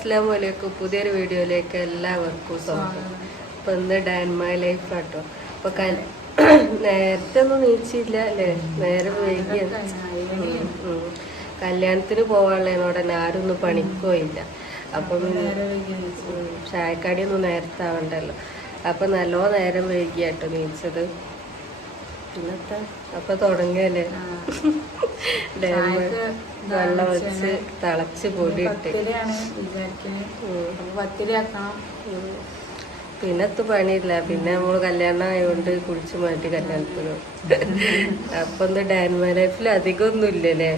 അസ്സലാമു അലൈക്കും. പുതിയൊരു വീഡിയോയിലേക്ക് എല്ലാവർക്കും സ്വാഗതം. അപ്പം ഇന്ന് ഡാൻമൈ ലൈഫ് കേട്ടോ. അപ്പോൾ നേരത്തെ ഒന്നും നീച്ചില്ല അല്ലേ, നേരെ വൈകിയ കല്യാണത്തിന് പോകാനുള്ളതിനോട് തന്നെ ആരും ഒന്നും പണിക്കോ ഇല്ല. അപ്പം ചായക്കടിയൊന്നും നേരത്തെ ആവണ്ടല്ലോ. അപ്പം നല്ലോ നേരം വൈകിയാട്ടോ നീച്ചത്. ഇന്നത്തെ അപ്പൊ തുടങ്ങിയല്ലേ വെള്ളം വെച്ച് തിളച്ച് പൊടിയിട്ട് പിന്നത്ത് പണിയില്ല. പിന്നെ നമ്മള് കല്യാണം ആയതുകൊണ്ട് കുളിച്ച് മാറ്റി കല്യാണത്തിന്. അപ്പൊ ഒന്ന് ഡാൻമൈ ലൈഫിൽ അധികം ഒന്നും ഇല്ലല്ലേ.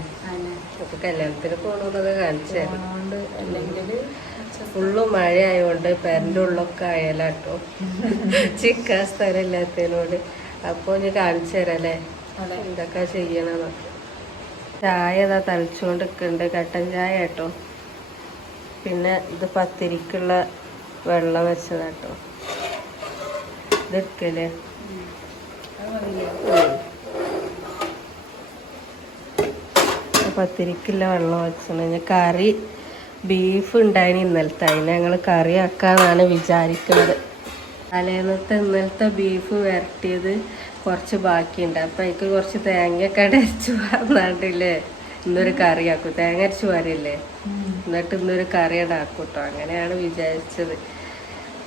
അപ്പൊ കല്യാണത്തിന് പോകണമെന്നൊക്കെ കാണിച്ചായിരുന്നു. ഫുള്ള് മഴ ആയതുകൊണ്ട് പെരൻ്റെ ഉള്ളൊക്കെ ആയാലാട്ടോ, ചിക്കാൻ സ്ഥലം ഇല്ലാത്തതിനോട്. അപ്പോൾ ഞാൻ കാണിച്ചു തരാം അല്ലേ എന്തൊക്കെ ചെയ്യണമെന്നൊക്കെ. ചായ ഇതാ തളിച്ചുകൊണ്ട് നിൽക്കുന്നുണ്ട്, കട്ടൻ ചായ കേട്ടോ. പിന്നെ ഇത് പത്തിരിക്കുള്ള വെള്ളം വെച്ചതാട്ടോ. ഇത് എടുക്കല്ലേ പത്തിരിക്കുള്ള വെള്ളം വെച്ചാൽ കറി ബീഫ് ഉണ്ടായിന് ഇന്നലത്തെ. അതിന് ഞങ്ങൾ കറി ആക്കാന്നാണ് വിചാരിക്കുന്നത്. തലേന്നത്തെ ഇന്നലത്തെ ബീഫ് വരട്ടിയത് കുറച്ച് ബാക്കിയുണ്ട്. അപ്പം എനിക്ക് കുറച്ച് തേങ്ങയൊക്കെ അരച്ച് പറഞ്ഞിട്ടില്ലേ ഇന്നൊരു കറി ആക്കും. തേങ്ങ അരച്ച് വരില്ലേ, എന്നിട്ട് ഇന്നൊരു കറി ഉണ്ടാക്കും കേട്ടോ. അങ്ങനെയാണ് വിചാരിച്ചത്.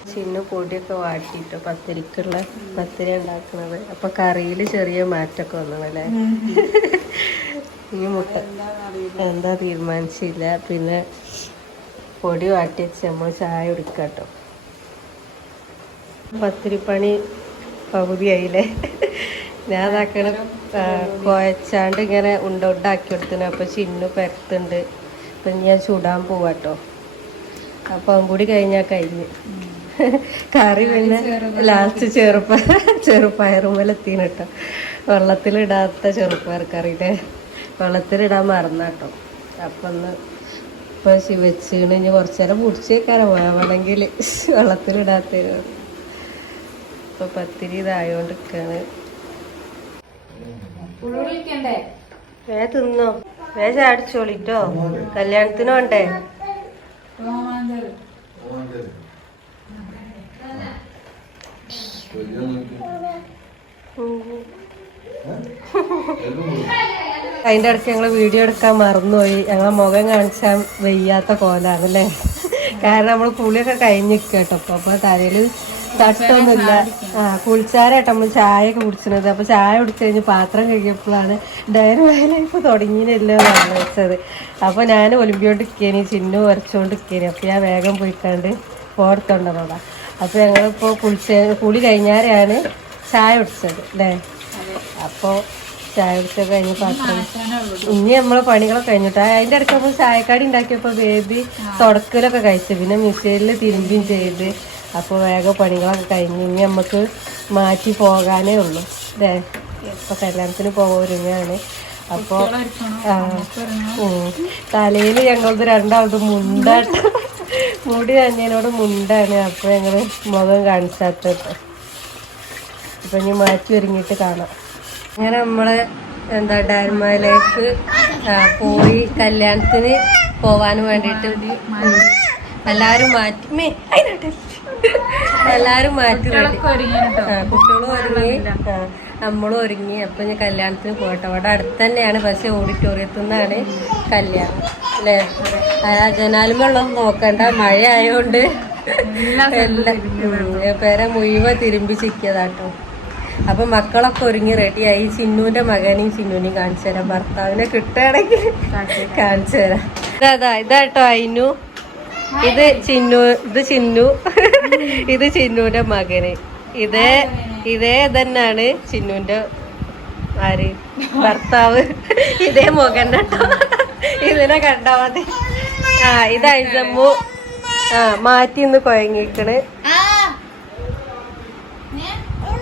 ചിന്ന പൊടിയൊക്കെ വാട്ടിട്ടോ പത്തിരിക്കുള്ള പത്തിരി ഉണ്ടാക്കുന്നത്. അപ്പം കറിയിൽ ചെറിയ മാറ്റമൊക്കെ വന്നതല്ലേ. ഇനി മുട്ട എന്താ തീരുമാനിച്ചില്ല. പിന്നെ പൊടി വാട്ടി വെച്ച് നമ്മൾ ചായ കുടിക്കാം കേട്ടോ. പത്തിരിപ്പണി പകുതിയായില്ലേ. ഞാൻ അതാക്കണ കുഴച്ചാണ്ട് ഇങ്ങനെ ഉണ്ടാക്കി കൊടുത്തിന്. അപ്പം ചിന്നു പരത്തുണ്ട്. അപ്പം ഞാൻ ചുടാൻ പോവാട്ടോ. അപ്പം അതും കൂടി കഴിഞ്ഞാൽ കഴിഞ്ഞ് കറി. പിന്നെ ലാസ്റ്റ് ചെറുപ്പയറുമ്മലെത്തിന് കേട്ടോ. വെള്ളത്തിലിടാത്ത ചെറുപ്പയർ കറിയുടെ വെള്ളത്തിലിടാൻ മറന്നാട്ടോ. അപ്പം ഒന്ന് ഇപ്പം വെച്ചിട്ട് ഇനി കുറച്ചു നേരം പിടിച്ചേക്കാരം വേണമെങ്കിൽ വെള്ളത്തിലിടാത്തതിന്. ഇപ്പൊ പത്തിരി ഇതായോണ്ടിരിക്കാണ്. തിന്നോ, ചാടിച്ചോളിട്ടോ. കല്യാണത്തിന് വേണ്ടേ. അതിൻ്റെ ഇടയ്ക്ക് ഞങ്ങൾ വീഡിയോ എടുക്കാൻ മറന്നുപോയി. ഞങ്ങളെ മുഖം കാണിച്ചാൽ വയ്യാത്ത കോലാണല്ലേ. കാരണം നമ്മൾ കുളിയൊക്കെ കഴിഞ്ഞിരിക്കുക കേട്ടോ. അപ്പോൾ തലയിൽ തട്ടൊന്നുമില്ല. കുളിച്ചാരായിട്ട് നമ്മൾ ചായയൊക്കെ കുടിച്ചത്. അപ്പോൾ ചായ കുടിച്ച് കഴിഞ്ഞ് പാത്രം കഴിയപ്പോഴാണ് ഡാൻമൈ ലൈഫ് തുടങ്ങിയല്ലോ എന്നാണ് വെച്ചത്. അപ്പോൾ ഞാൻ ഒലിമ്പിയോണ്ടിരിക്കേനി, ചിന്നു വരച്ചോണ്ടിരിക്കേനി. അപ്പോൾ ഞാൻ വേഗം പോയിക്കാണ്ട് ഓർത്തുണ്ടതാ. അപ്പോൾ ഞങ്ങളിപ്പോൾ കുളി കഴിഞ്ഞാരെയാണ് ചായ കുടിച്ചത് അല്ലേ. അപ്പോൾ ചായ കുടിച്ചൊക്കെ കഴിഞ്ഞ് പാത്രം ഇനി നമ്മളെ പണികളൊക്കെ കഴിഞ്ഞിട്ട് അതിൻ്റെ ഇടയ്ക്ക് നമ്മൾ ചായക്കാടി ഉണ്ടാക്കിയപ്പോൾ ബേബി തുടക്കലൊക്കെ കഴിച്ചു. പിന്നെ മിക്സിയിൽ തിരുമ്പിയും ചെയ്ത്. അപ്പോൾ വേഗം പണികളൊക്കെ കഴിഞ്ഞ് ഇനി നമുക്ക് മാറ്റി പോകാനേ ഉള്ളൂ അല്ലേ. ഇപ്പോൾ കല്യാണത്തിന് പോകാൻ. അപ്പോൾ തലയിൽ ഞങ്ങളത് രണ്ടാമത് മുണ്ടാട്ട് മുടി തന്നതിനോട് മുണ്ടാണ്. അപ്പോൾ ഞങ്ങൾ മുഖം കാണിച്ചാത്തത്. അപ്പം ഇനി മാറ്റി ഒരുങ്ങിയിട്ട് കാണാം. അങ്ങനെ നമ്മൾ ഡാൻമൈ ലൈഫ് പോയി കല്യാണത്തിന് പോവാൻ വേണ്ടിയിട്ട് എല്ലാവരും മാറ്റി കുട്ടികളും ഒരുങ്ങി, നമ്മളും ഒരുങ്ങി. അപ്പം ഞാൻ കല്യാണത്തിന് പോകട്ടെ. അവിടെ അടുത്ത് തന്നെയാണ്, പക്ഷെ ഓഡിറ്റോറിയത്തിൽ നിന്നാണ് കല്യാണം അല്ലേ. ജനാലുമെള്ളം നോക്കണ്ട, മഴ ആയതുകൊണ്ട് എല്ലാം പേരെ മുഴുവൻ തിരുമ്പിച്ചിരിക്കതാട്ടോ. അപ്പൊ മക്കളൊക്കെ ഒരുങ്ങി റെഡിയായി. ചിന്നുവിന്റെ മകനെയും ചിന്നുവിനെയും കാണിച്ചു തരാം. ഭർത്താവിനെ കിട്ടുകയാണെങ്കിൽ കാണിച്ചു തരാം. ഇതാട്ടോ അയിനു, ഇത് ചിന്നു, ഇത് ചിന്നുവിന്റെ മകന്. ഇതേ തന്നെയാണ് ചിന്നുവിന്റെ ഭർത്താവ്. ഇതേ മുഖൻ കേട്ടോ. ഇതിനെ കണ്ടാ മതി. ഇത് ഐസമ്മു മാറ്റി ഇന്ന് കുഴങ്ങിക്കണ്.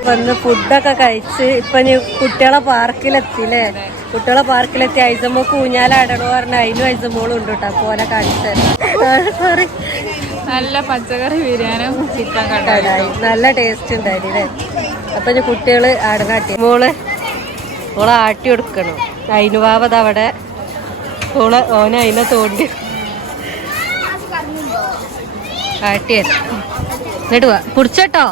വന്ന് ഫുഡൊക്കെ കഴിച്ച് ഇപ്പൊ കുട്ടികളെ പാർക്കിലെത്തില്ലേ. കുട്ടികളെ പാർക്കിലെത്തി ഐസമ്മക്ക് ഊഞ്ഞാലാടണോ പറഞ്ഞ അതിനും ഐസമ്മോളും ഉണ്ട് കേട്ടോ. പോലെ കാണിച്ചു തരാം. സോറി, നല്ല പച്ചക്കറി ബിരിയാണിയും ചിക്കൻ കടായി നല്ല ടേസ്റ്റ് ഉണ്ടായില്ലേ. അപ്പൊ കുട്ടികള് ആടനാട്ടി മോളെ ആട്ടി കൊടുക്കണം. അതിനുവാവത് അവിടെ ഓനെ അതിനെ തോണ്ടി കാട്ടിയത് ഇങ്ങോട്ട് പോവാ കുടിച്ചോട്ടോ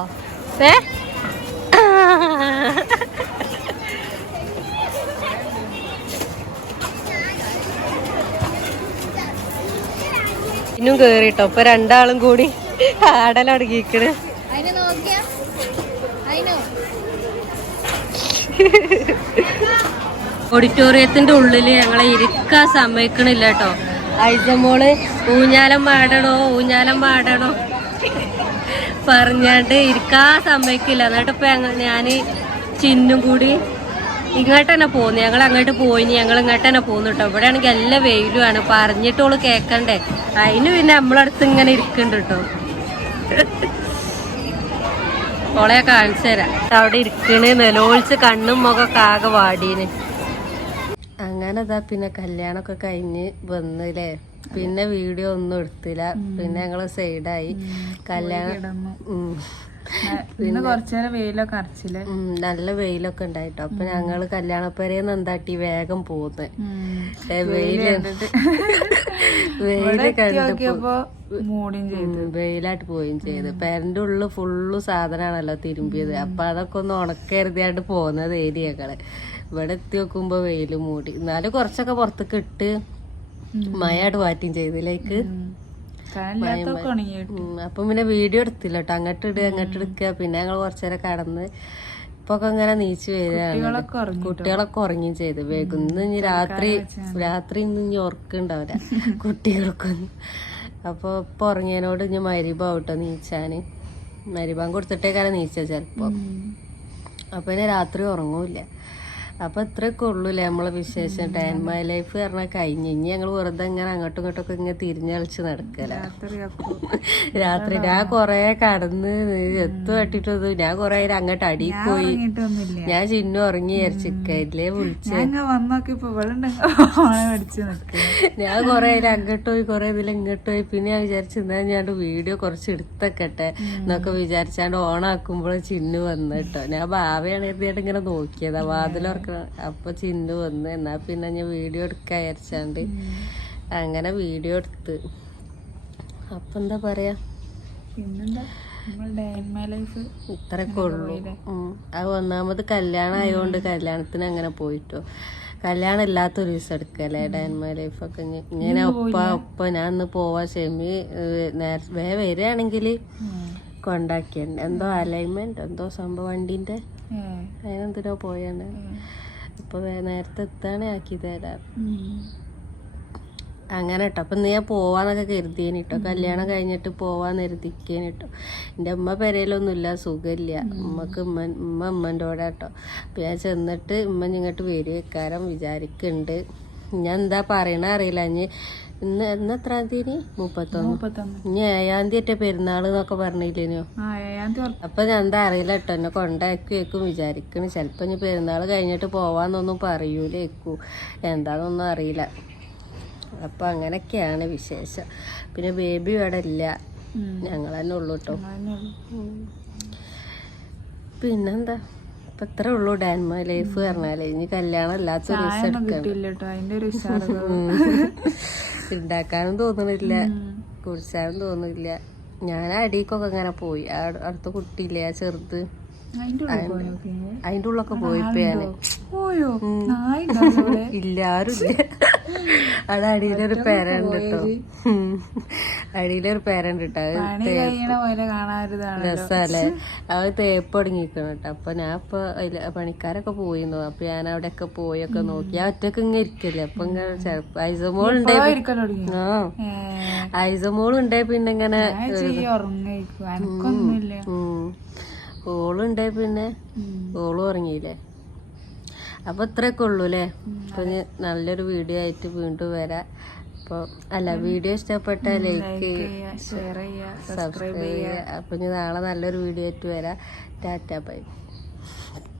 ഇന്നും കേറിട്ടോ ഇപ്പൊ രണ്ടാളും കൂടി ആടലടങ്ങിക്കണ്. ഓഡിറ്റോറിയത്തിന്റെ ഉള്ളില് ഞങ്ങളെ ഇരിക്കാൻ സമ്മതിക്കണില്ല കേട്ടോ. ഐജമോള് ഊഞ്ഞാലം പാടണോ പറഞ്ഞാണ്ട് ഇരിക്കാൻ സമ്മതിക്കില്ല. എന്നിട്ട് ഇപ്പൊ ഞാന് ചിന്നും കൂടി ഇങ്ങോട്ട് തന്നെ പോന്നു. ഞങ്ങൾ അങ്ങോട്ട് പോയി, ഞങ്ങൾ ഇങ്ങോട്ട് തന്നെ പോന്നു കേട്ടോ. ഇവിടെ ആണെങ്കിൽ എല്ലാ വെയിലുമാണ്, പറഞ്ഞിട്ടോള് കേക്കണ്ടേ. അതിന് പിന്നെ നമ്മളടുത്ത് ഇങ്ങനെ ഇരിക്കണ്ട് കേട്ടോ. ഓളെ കാണിച്ചു തരാം. അവിടെ ഇരിക്കണ് നിലവിളിച്ച് കണ്ണും മുഖമൊക്കെ ആകെ വാടീന്. അങ്ങനെ ഇതാ പിന്നെ കല്യാണമൊക്കെ കഴിഞ്ഞ് വന്നില്ലേ. പിന്നെ വീഡിയോ ഒന്നും എടുത്തില്ല. പിന്നെ ഞങ്ങള് സൈഡായി. കല്യാണം നല്ല വെയിലൊക്കെ ഉണ്ടായിട്ടോ. അപ്പൊ ഞങ്ങള് കല്യാണപ്പരേന്ന് എന്താട്ടി വേഗം പോന്ന്. വെയില് കണ്ടപ്പോ വെയിലായിട്ട് പോയും ചെയ്ത്. പേരന്റെ ഉള്ളില് ഫുള്ള് സാധനമാണല്ലോ തിരുമ്പിയത്. അപ്പൊ അതൊക്കെ ഒന്ന് ഉണക്കരുതിയാണ്ട് പോന്നത് ഞങ്ങള്. ഇവിടെ എത്തി നോക്കുമ്പോ വെയില് മൂടി. എന്നാലും കുറച്ചൊക്കെ പുറത്തേക്ക് ഇട്ട് മഴയായിട്ട് മാറ്റിയും ചെയ്തിലേക്ക്. അപ്പൊ പിന്നെ വീഡിയോ എടുത്തില്ല കേട്ടോ. അങ്ങോട്ട് എടുക്കുക. പിന്നെ ഞങ്ങൾ കുറച്ചേരം കടന്ന് ഇപ്പൊ ഇങ്ങനെ നീച്ചു വരികയാണ്. കുട്ടികളൊക്കെ ഉറങ്ങിയും ചെയ്ത്. ഇന്ന് ഇനി രാത്രി ഇന്ന് ഇനി ഉറക്കുണ്ടാവില്ല കുട്ടികൾക്കൊന്നും. അപ്പൊ ഇപ്പൊ ഉറങ്ങിയതിനോട് ഇനി മരിബാവട്ടോ നീച്ചാന്. മരിബാൻ കൊടുത്തിട്ടേക്കാരം നീച്ച ചെലപ്പോ. അപ്പൊ ഇനി രാത്രി ഉറങ്ങൂല്ല. അപ്പൊ ഇത്രയൊക്കെ ഉള്ളൂല്ലേ നമ്മളെ വിശേഷം. ഡേ ഇൻ മൈ ലൈഫ് പറഞ്ഞാൽ കഴിഞ്ഞ്. ഇനി ഞങ്ങൾ വെറുതെ ഇങ്ങനെ അങ്ങോട്ടും ഇങ്ങോട്ടൊക്കെ ഇങ്ങനെ തിരിഞ്ഞളിച്ച് നടക്കല. രാത്രി ഞാൻ കൊറേ കടന്ന് എത്തു തട്ടിട്ടത്. ഞാൻ കൊറേ അങ്ങോട്ട് അടിയിൽ പോയി. ഞാൻ ചിന്നു ഉറങ്ങി വിചാരിച്ചില്ലേ വിളിച്ച്. ഞാൻ കൊറേ അങ്ങോട്ട് പോയി, കൊറേ ഇതിൽ ഇങ്ങോട്ട് പോയി. പിന്നെ ഞാൻ വിചാരിച്ചെന്നാ ഞാൻ വീഡിയോ കുറച്ച് എടുത്തക്കട്ടെ എന്നൊക്കെ വിചാരിച്ചാണ്ട് ഓണാക്കുമ്പോൾ ചിന്നു വന്നു കേട്ടോ. ഞാൻ ഭാവിയാണ് എഴുതിയായിട്ട് ഇങ്ങനെ നോക്കിയതാ വാതിലോർക്ക്. അപ്പൊ ചിന്നു വന്ന്. എന്നാ പിന്നെ ഞാൻ വീഡിയോ എടുക്കാൻ വിചാരിച്ചാണ്ട് അങ്ങനെ വീഡിയോ എടുത്ത്. അപ്പൊ എന്താ പറയാ, ഇത്രയൊക്കെ ഉള്ളു. അത് ഒന്നാമത് കല്യാണം ആയതുകൊണ്ട് കല്യാണത്തിന് അങ്ങനെ പോയിട്ടോ. കല്യാണം ഇല്ലാത്തൊരു ദിവസം എടുക്കല്ലേ ഡേ ഇൻ മൈ ലൈഫ് ഒക്കെ. ഇങ്ങനെ ഒപ്പ ഞാൻ ഇന്ന് പോവാ ഷെമി വരികയാണെങ്കിൽ കൊണ്ടാക്കിയുണ്ട്. എന്തോ അലൈൻമെന്റ് എന്തോ സംഭവം വണ്ടിന്റെ അതിനെന്തിനോ പോയാണ്. അപ്പൊ നേരത്തെ എത്താണ് ആക്കി തരാം അങ്ങനെ കേട്ടോ. അപ്പൊ ഞാൻ പോവാന്നൊക്കെ കരുതിയേനിട്ടോ. കല്യാണം കഴിഞ്ഞിട്ട് പോവാന്ന് കരുതിക്കേനിട്ടോ. എൻ്റെ ഉമ്മ പെരയിലൊന്നുമില്ല, സുഖമില്ല. ഉമ്മൻ്റെ കൂടെ കേട്ടോ. അപ്പൊ ഞാൻ ചെന്നിട്ട് ഇങ്ങോട്ട് വരുവെക്കാരം വിചാരിക്കുന്നുണ്ട്. ഞാൻ എന്താ പറയണ അറിയില്ല. ഇന്ന് എത്രാം തീയതി? 31. ഇനി 7-ാം തീയതി പെരുന്നാള് എന്നൊക്കെ പറഞ്ഞില്ലേനോ. അപ്പൊ ഞാൻ എന്താ അറിയില്ല കേട്ടോ. എന്നെ കൊണ്ടാക്കി വെക്കും വിചാരിക്കണ്. ചിലപ്പോ ഇനി പെരുന്നാള് കഴിഞ്ഞിട്ട് പോവാന്നൊന്നും പറയൂലേക്കൂ. എന്താന്നൊന്നും അറിയില്ല. അപ്പൊ അങ്ങനൊക്കെയാണ് വിശേഷം. പിന്നെ ബേബി ഇവിടെ ഇല്ല, ഞങ്ങൾ തന്നെ ഉള്ളു കേട്ടോ. പിന്നെന്താ ഇപ്പൊ ഇത്ര ഉള്ളു ഡേ ഇൻ മൈ ലൈഫ് പറഞ്ഞാലേ. ഇനി കല്യാണം ഇല്ലാത്തൊരു ദിവസം ഉണ്ടാക്കാനും തോന്നണില്ല, കുടിച്ചാനും തോന്നില്ല. ഞാൻ അടിക്കൊക്കെ ഇങ്ങനെ പോയി. അടുത്ത കുട്ടിയില്ലേ ആ ചെറുത്, അതിന്റെ ഉള്ളൊക്കെ പോയിപ്പോ ഞാന്. ഇല്ല ആരുമില്ല. അവിടെ അടിയിലൊരു പേരുണ്ട് കേട്ടോ. അടിയിലൊരു പേരുണ്ട് കേട്ടോ. രസല്ലേ. അത് തേപ്പ് തുടങ്ങിയിരിക്കണം കേട്ടോ. അപ്പൊ ഞാൻ ഇപ്പൊ പണിക്കാരൊക്കെ പോയിരുന്നു. അപ്പൊ ഞാൻ അവിടെയൊക്കെ പോയൊക്കെ നോക്കി. ഞാൻ ഒറ്റക്ക് ഇങ്ങനെ ഇരിക്കല്ലേ. അപ്പൊ ഇങ്ങനെ ഐസമോളുണ്ടേ. ഐസമോളുണ്ടേ പിന്നെ ഇങ്ങനെ ഓളുണ്ടേ പിന്നെ ഓളും ഉറങ്ങിയില്ലേ. അപ്പൊ ഇത്രയൊക്കെ ഉള്ളൂ അല്ലേ. അപ്പൊ നല്ലൊരു വീഡിയോ ആയിട്ട് വീണ്ടും വരാം. അപ്പോൾ വീഡിയോ ഇഷ്ടപ്പെട്ട ലൈക്ക് സബ്സ്ക്രൈബ് ചെയ്യുക. അപ്പൊ നാളെ നല്ലൊരു വീഡിയോ ആയിട്ട് വരാം. Tata bye.